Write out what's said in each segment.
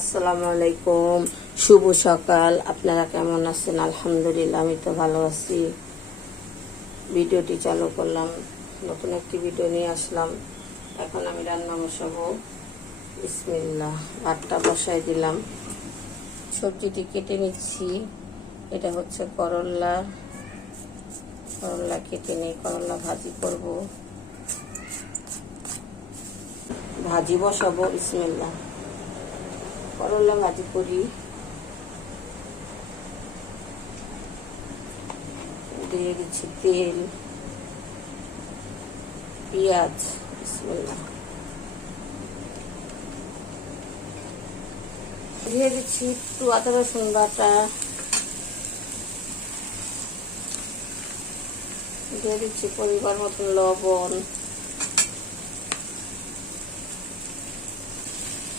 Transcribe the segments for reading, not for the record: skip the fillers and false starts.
আসসালামু আলাইকুম, শুভ সকাল। আপনারা কেমন আছেন? আলহামদুলিল্লাহ, আমি তো ভালো আছি। ভিডিওটি চালু করলাম, নতুন একটি ভিডিও নিয়ে আসলাম। এখন আমি রান্না বসাবো। বিসমিল্লাহ। ভাতটা বসাই দিলাম, সবজিটি কেটে নিচ্ছি। এটা হচ্ছে করলা। করলা কেটে নিয়ে করলা ভাজি করব, ভাজি বসাবো। বিসমিল্লাহ। করলা ভাজি করি, দিয়ে দিচ্ছি তেল, পেঁয়াজ। বিসমিল্লাহ। দিয়ে দিচ্ছি একটু আদা রসুন বাটা, দিয়ে দিচ্ছি পরিমাণ মতন লবণ,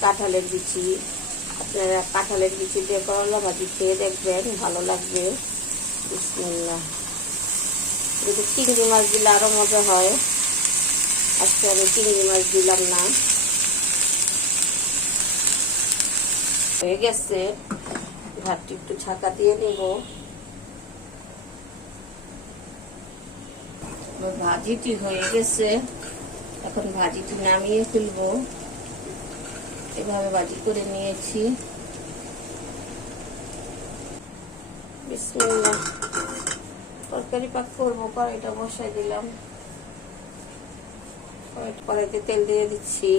কাঁঠালের বিচি। আপনারা কাঁঠালের বিচি দিয়ে করলা ভাজি খেয়ে দেখবেন, ভালো লাগবে। বিসমিল্লাহ। যদি চিংড়ি মাছ দিলে আরো মজা হয়, আজকে আমি চিংড়ি মাছ দিলাম না। হয়ে গেছে, ভাতটি একটু ছাকা দিয়ে নেব। ভাজিটি হয়ে গেছে, এখন ভাজিটি নামিয়ে ফেলবো। এভাবে ভাজি করে নিয়েছি। বিসমিল্লাহ। তরকারি পাক করবো, কড়াইটা বসাই দিলাম। কড়াইতে তেল দিয়ে দিচ্ছি,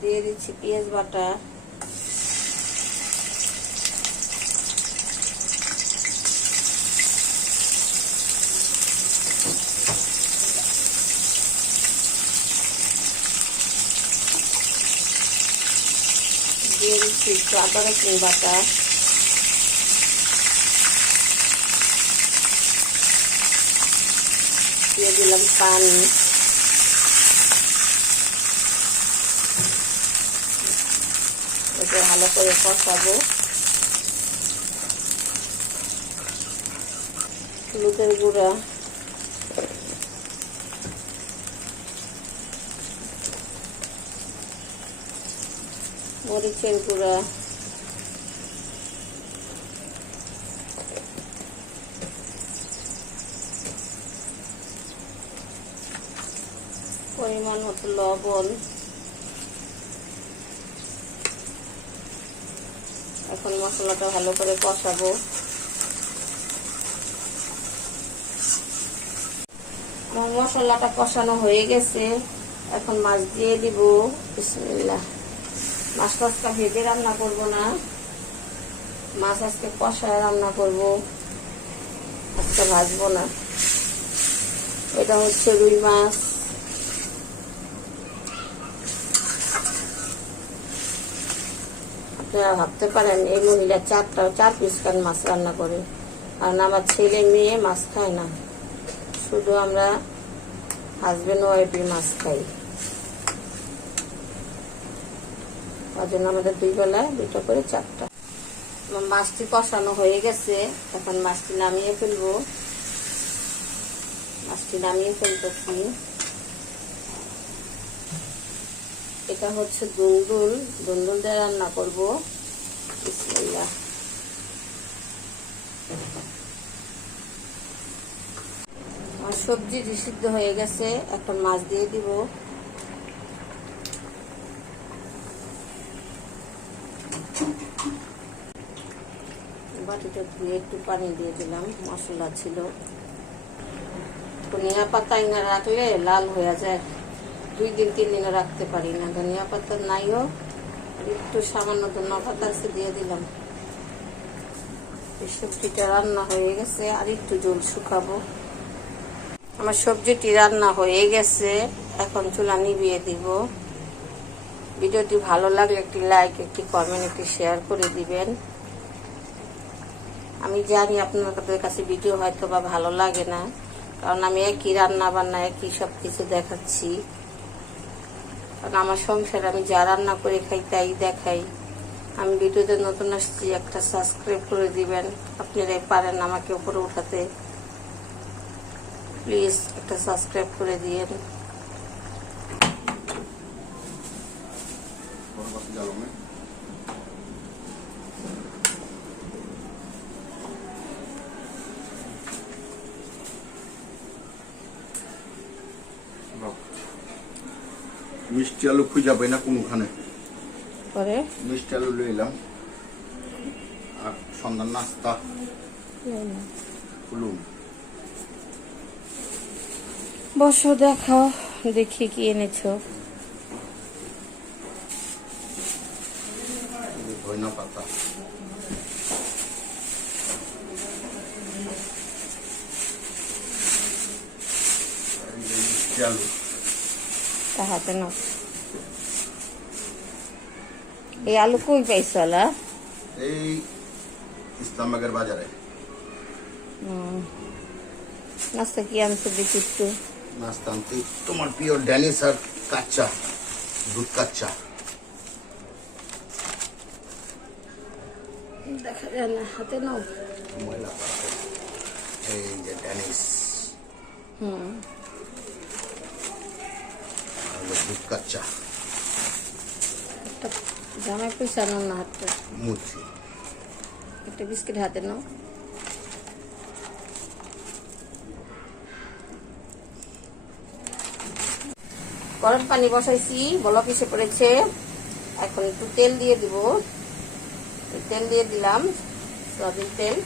দিয়ে দিচ্ছি পেঁয়াজ বাটা, দিয়ে দিচ্ছি একটু আদা রসুন বাটা, দিয়ে দিলাম পানি। এতে ভালো করে কষাবো। হলুদের গুঁড়া, মরিচের গুঁড়া, পরিমাণ মতো লবণ। এখন মশলাটা ভালো করে কষাবো। আমার মশলাটা কষানো হয়ে গেছে, এখন মাছ দিয়ে দিব। বিসমিল্লাহ। মাছটা আজকে ভেজে রান্না করব না, মাছ আজকে কষায় রান্না করব, আজকে ভাজবো না। এটা হচ্ছে রুই মাছ। আপনারা ভাবতে পারেন এই মহিলা 4 পিস কান মাছ রান্না করে, আর আমার ছেলে মেয়ে মাছ খায় না, শুধু আমরা হাজবেন্ড ওয়াইফই মাছ খাই। তার জন্য আমাদের 2 বেলায় 2টা করে 4টা। মাছটি কষানো হয়ে গেছে, এখন মাছটি নামিয়ে ফেলবো। মাছটি নামিয়ে ফেলতেছি। এটা হচ্ছে দুন্দুল, দুন্দুল দিয়ে রান্না করব। বিসমিল্লাহ। আমার সবজি সিদ্ধ হয়ে গেছে, এখন মাছ দিয়ে দিব। বাটিটা ধুয়ে একটু পানি দিয়ে দিলাম, মশলা ছিল। ধনিয়া পাতা না রাখলে লাল হয়ে যায়, 2 দিন 3 দিনও রাখতে পারি না। ধনিয়া পাতা নাইও, একটু সামান্য ধনিয়া পাতা আছে, দিয়ে দিলাম। সবজিটা রান্না হয়ে গেছে, আর একটু জল শুকাবো। আমার সবজিটি রান্না হয়ে গেছে, এখন চুলা নিভিয়ে দিব। ভিডিওটি ভালো লাগলে একটি লাইক, একটি কমেন্ট, একটি শেয়ার করে দিবেন। আমি জানি আপনাদের কাছে ভিডিও হয়তো বা ভালো লাগে না, কারণ আমি একই রান্না বান্না একই সব কিছু দেখাচ্ছি। কারণ আমার সংসারে আমি যা রান্না করে খাই তাই দেখাই। আমি ভিডিওতে নতুন আসছি, একটা সাবস্ক্রাইব করে দিবেন। আপনারাই পারেন আমাকে উপরে উঠাতে, প্লিজ একটা সাবস্ক্রাইব করে দিয়েন। মিষ্টি আলু খুঁজে যাবে না কোনখানে, পরে মিষ্টি আলু লইলাম আর সন্ধ্যার নাস্তা ফুলুম। বসো দেখাও, দেখি কি এনেছো। ধনিয়া পাতা, মিষ্টি আলু, হাতে নাও। এই আলু কই পাইছো? আলা এই ইসলামবাগের বাজারে। নাস্তা কি আনছো দেখি একটু। নাস্তা আনতে তোমার প্রিয় ড্যানিশ আর কাচ্চা দুধ কাচ্চা। দেখা যায় না, হাতে নাও। ময়লা পাতা, এই যে ড্যানিশ আর দুধ কাচ্চা। একটা জামাই পয়সা নাও না, হাতটা মুচি। একটা বিস্কিট হাতে নাও। গরম পানি বসাইছি, বলক এসে পড়েছে। এখন একটু তেল দিয়ে দিব। তেল দিয়ে দিলাম, সয়াবিন তেল।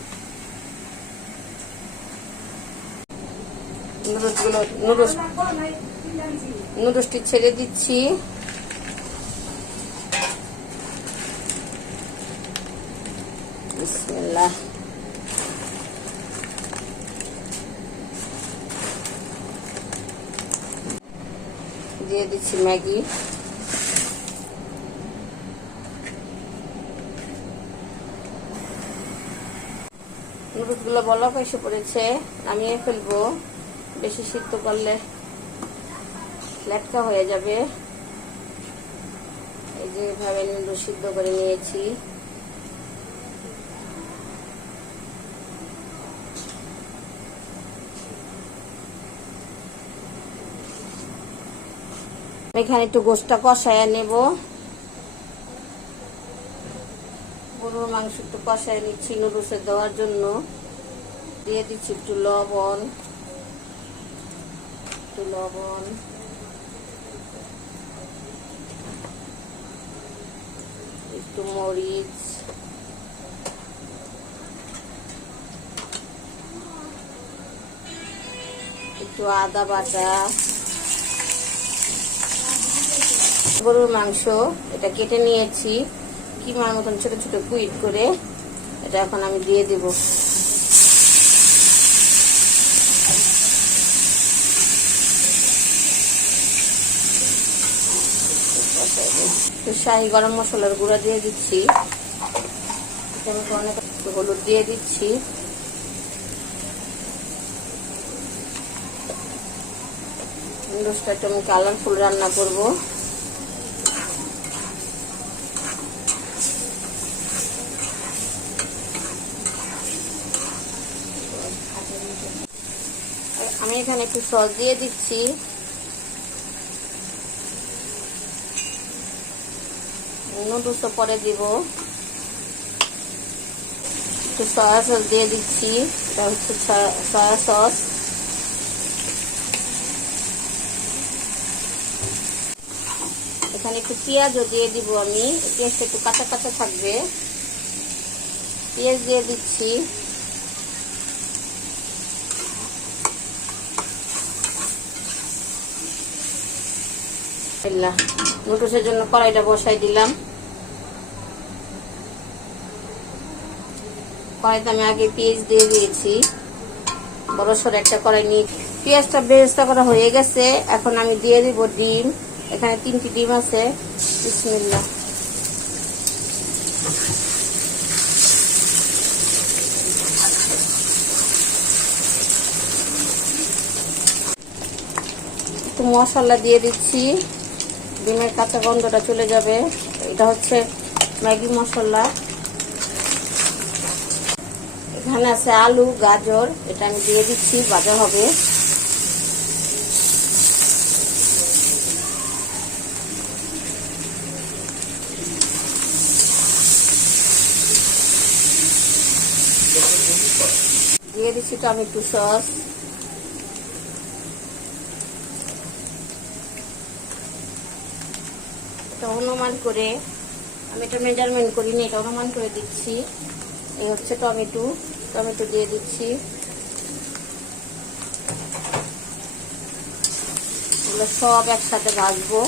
নুডলসটি ছেড়ে দিচ্ছি। বিসমিল্লাহ। দিয়ে দিচ্ছি ম্যাগি। নুডলসগুলো বলক এসে পড়েছে, নামিয়ে ফেলবো। বেশি সিদ্ধ করলে লেটকা হয়ে যাবে। এই যে এভাবে নুডলস সিদ্ধ করে নিয়েছি। এখানে একটু গোশটা কষায় নেব। গরুর মাংস একটু কষায় নিচ্ছি নুডলসে দেওয়ার জন্য। দিয়ে দিচ্ছি একটু লবণ, একটু মরিচ, একটু আদা বাটা। গরুর মাংস এটা কেটে নিয়েছি কিমার মতন ছোট ছোট কুইট করে। এটা এখন আমি দিয়ে দিব। শাহি গরম মশলার গুঁড়া দিয়ে দিচ্ছি। অনেক হলুদ দিয়ে দিচ্ছি। নুডলসটা একটু আমি কালারফুল রান্না করব। আমি এখানে একটু সস দিয়ে দিচ্ছি। নুডলস পরে দিব। একটু সয়া সস দিয়ে দিচ্ছি। এটা হচ্ছে সয়া সস। এখানে একটু পেঁয়াজও দিয়ে দিব আমি। পেঁয়াজটা একটু কাঁচা কাঁচা থাকবে। পেঁয়াজ দিয়ে দিচ্ছি। নুডলসের জন্য কড়াইটা বসাই দিলাম। কড়াইতে আমি আগে পেঁয়াজ দিয়ে দিয়েছি। বড় সড়ো একটা কড়াই নিয়ে পেঁয়াজটা বেরেস্তা করা হয়ে গেছে। এখন আমি দিয়ে দিব ডিম। এখানে 3টি ডিম আছে। বিসমিল্লাহ। একটু মশলা দিয়ে দিচ্ছি, ডিমের কাঁচা গন্ধটা চলে যাবে। এটা হচ্ছে ম্যাগি মশলা। এখানে আছে আলু, গাজর, এটা আমি দিয়ে দিচ্ছি, ভাজা হবে। দিয়ে দিচ্ছি টমেটো সস, এটা অনুমান করে, আমি এটা মেজারমেন্ট করিনি, এটা অনুমান করে দিচ্ছি। এই হচ্ছে টমেটো, টমেটো দিয়ে দিচ্ছি। এগুলো সব একসাথে ভাজবো।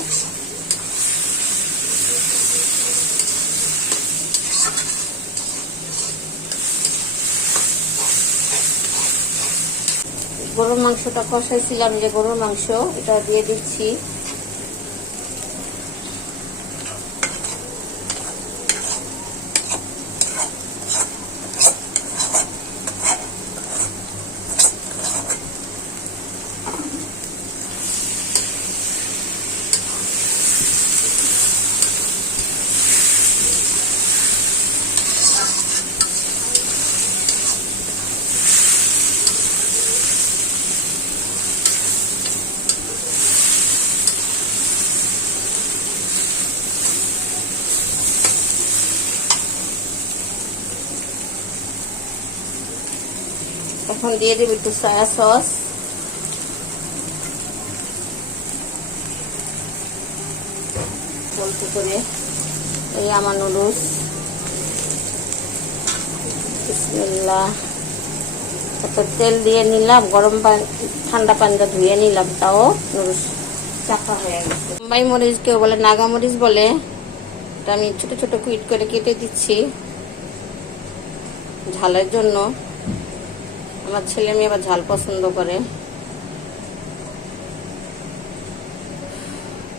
গরুর মাংসটা কষাইছিলাম, যে গরুর মাংস, এটা দিয়ে দিচ্ছি। এখন দিয়ে দেব একটু সয়া সস, অল্প করে। এই আমার নুডলস, বিসমিল্লাহ। এত তেল দিয়ে নিলাম, গরম পানি ঠান্ডা পানিটা ধুয়ে নিলাম, তাও নুডলস চাপা হয়ে গেছে। বোম্বাই মরিচ কেউ বলে, নাগা মরিচ বলে, এটা আমি ছোট ছোট কুইট করে কেটে দিচ্ছি ঝালের জন্য। আমার ছেলে মেয়ে আবার ঝাল পছন্দ করে।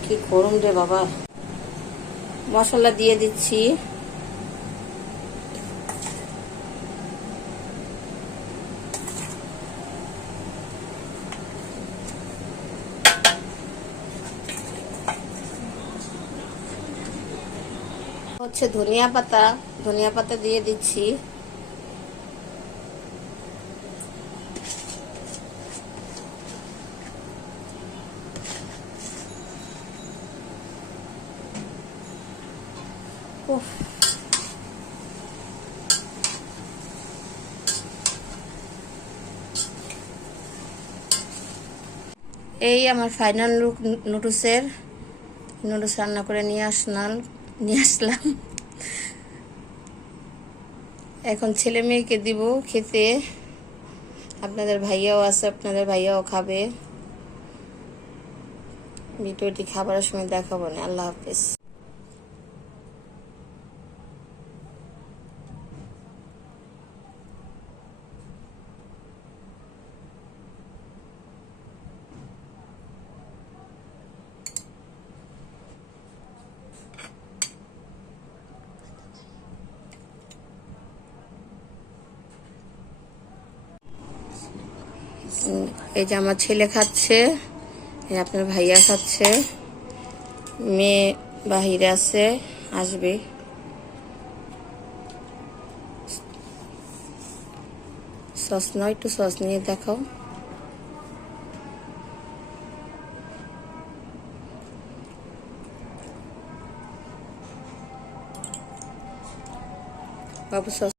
কি গরম রে বাবা। মশলা দিয়ে দিচ্ছি। হচ্ছে ধনিয়া পাতা, ধনিয়া পাতা দিয়ে দিচ্ছি। উফ, এই আমার ফাইনাল লুক নুডলসের। নুডলস রান্না করে নিয়ে আসলাম। এখন ছেলে মেয়েকে দিব খেতে। আপনাদের ভাইয়াও আছে, আপনাদের ভাইয়াও খাবে। ভিডিওটি খাবারের সময় দেখাবো না। আল্লাহ হাফেজ। এই যে আমার ছেলে খাচ্ছে, এই আপনার ভাইয়া খাচ্ছে, মেয়ে বাহিরে আছে, আসবে। সস নয়, একটু সস নিয়ে দেখাও। বাবু সস